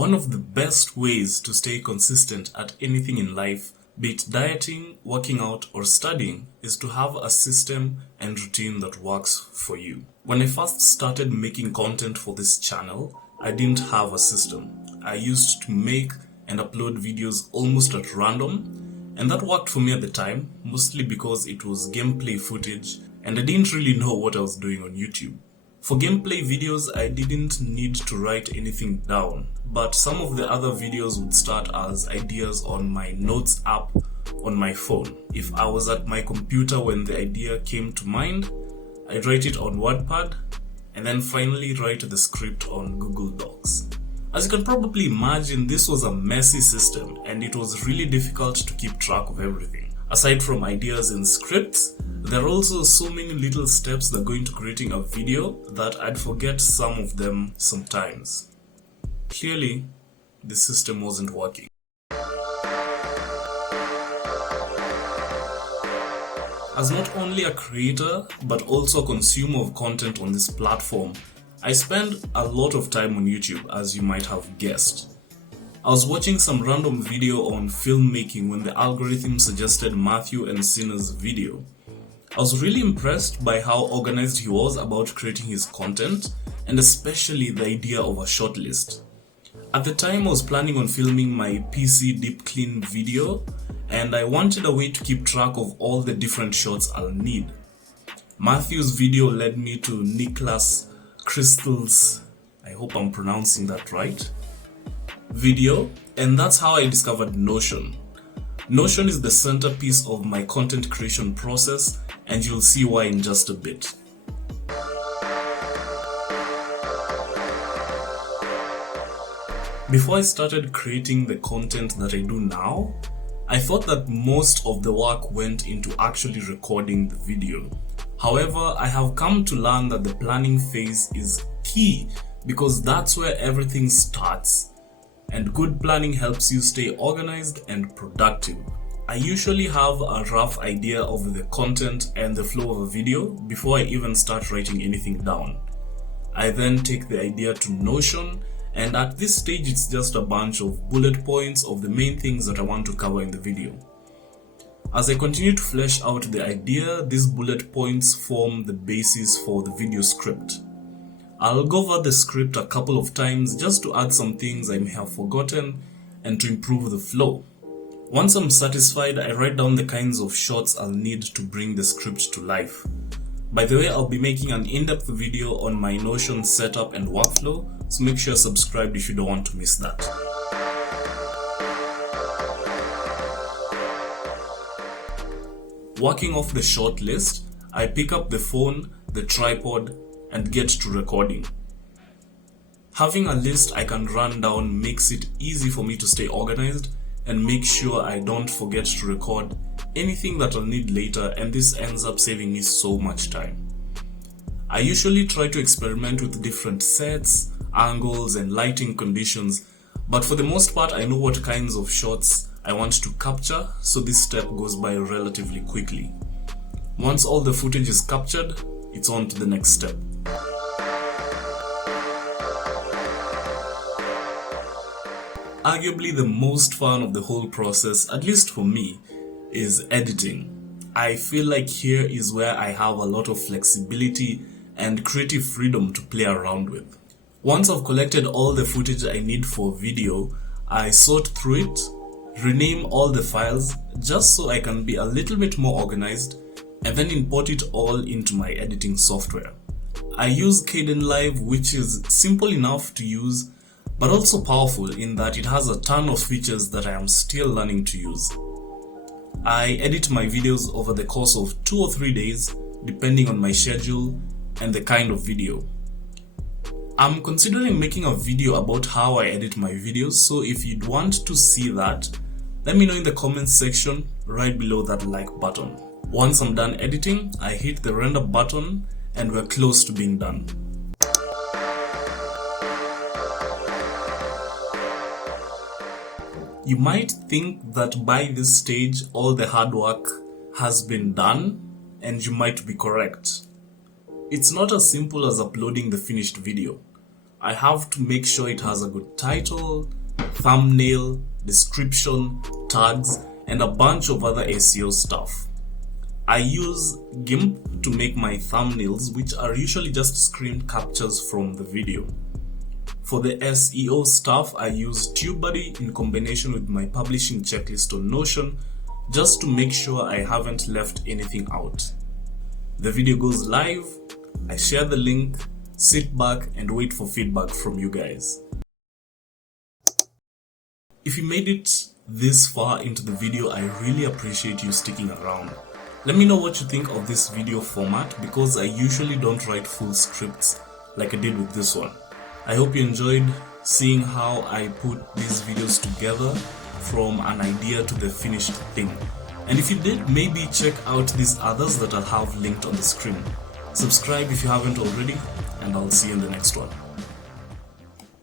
One of the best ways to stay consistent at anything in life, be it dieting, working out, or studying, is to have a system and routine that works for you. When I first started making content for this channel, I didn't have a system. I used to make and upload videos almost at random, and that worked for me at the time, mostly because it was gameplay footage and I didn't really know what I was doing on YouTube. For gameplay videos, I didn't need to write anything down, but some of the other videos would start as ideas on my notes app on my phone. If I was at my computer when the idea came to mind, I'd write it on WordPad and then finally write the script on Google Docs. As you can probably imagine, this was a messy system and it was really difficult to keep track of everything. Aside from ideas and scripts, there are also so many little steps that go into creating a video that I'd forget some of them sometimes. Clearly, the system wasn't working. As not only a creator, but also a consumer of content on this platform, I spend a lot of time on YouTube, as you might have guessed. I was watching some random video on filmmaking when the algorithm suggested Matthew and Sinner's video. I was really impressed by how organized he was about creating his content, and especially the idea of a shortlist. At the time, I was planning on filming my PC deep clean video, and I wanted a way to keep track of all the different shots I'll need. Matthew's video led me to Nicholas Crystal's, I hope I'm pronouncing that right, video, and that's how I discovered Notion. Notion is the centerpiece of my content creation process, and you'll see why in just a bit. Before I started creating the content that I do now, I thought that most of the work went into actually recording the video. However, I have come to learn that the planning phase is key because that's where everything starts, and good planning helps you stay organized and productive. I usually have a rough idea of the content and the flow of a video before I even start writing anything down. I then take the idea to Notion, and at this stage it's just a bunch of bullet points of the main things that I want to cover in the video. As I continue to flesh out the idea, these bullet points form the basis for the video script. I'll go over the script a couple of times just to add some things I may have forgotten and to improve the flow. Once I'm satisfied, I write down the kinds of shots I'll need to bring the script to life. By the way, I'll be making an in-depth video on my Notion setup and workflow, so make sure you're subscribed if you don't want to miss that. Working off the short list, I pick up the phone, the tripod, and get to recording. Having a list I can run down makes it easy for me to stay organized and make sure I don't forget to record anything that I'll need later, and this ends up saving me so much time. I usually try to experiment with different sets, angles, and lighting conditions, but for the most part I know what kinds of shots I want to capture, so this step goes by relatively quickly. Once all the footage is captured, it's on to the next step. Arguably the most fun of the whole process, at least for me, is editing. I feel like here is where I have a lot of flexibility and creative freedom to play around with. Once I've collected all the footage I need for a video, I sort through it, rename all the files just so I can be a little bit more organized, and then import it all into my editing software. I use Kdenlive, which is simple enough to use but also powerful in that it has a ton of features that I am still learning to use. I edit my videos over the course of 2 or 3 days depending on my schedule and the kind of video. I'm considering making a video about how I edit my videos, so if you'd want to see that, let me know in the comments section right below that like button. Once I'm done editing, I hit the render button and we're close to being done. You might think that by this stage all the hard work has been done, and you might be correct. It's not as simple as uploading the finished video. I have to make sure it has a good title, thumbnail, description, tags, and a bunch of other SEO stuff. I use GIMP to make my thumbnails, which are usually just screen captures from the video. For the SEO stuff, I use TubeBuddy in combination with my publishing checklist on Notion, just to make sure I haven't left anything out. The video goes live, I share the link, sit back and wait for feedback from you guys. If you made it this far into the video, I really appreciate you sticking around. Let me know what you think of this video format, because I usually don't write full scripts like I did with this one. I hope you enjoyed seeing how I put these videos together from an idea to the finished thing. And if you did, maybe check out these others that I'll have linked on the screen. Subscribe if you haven't already, and I'll see you in the next one.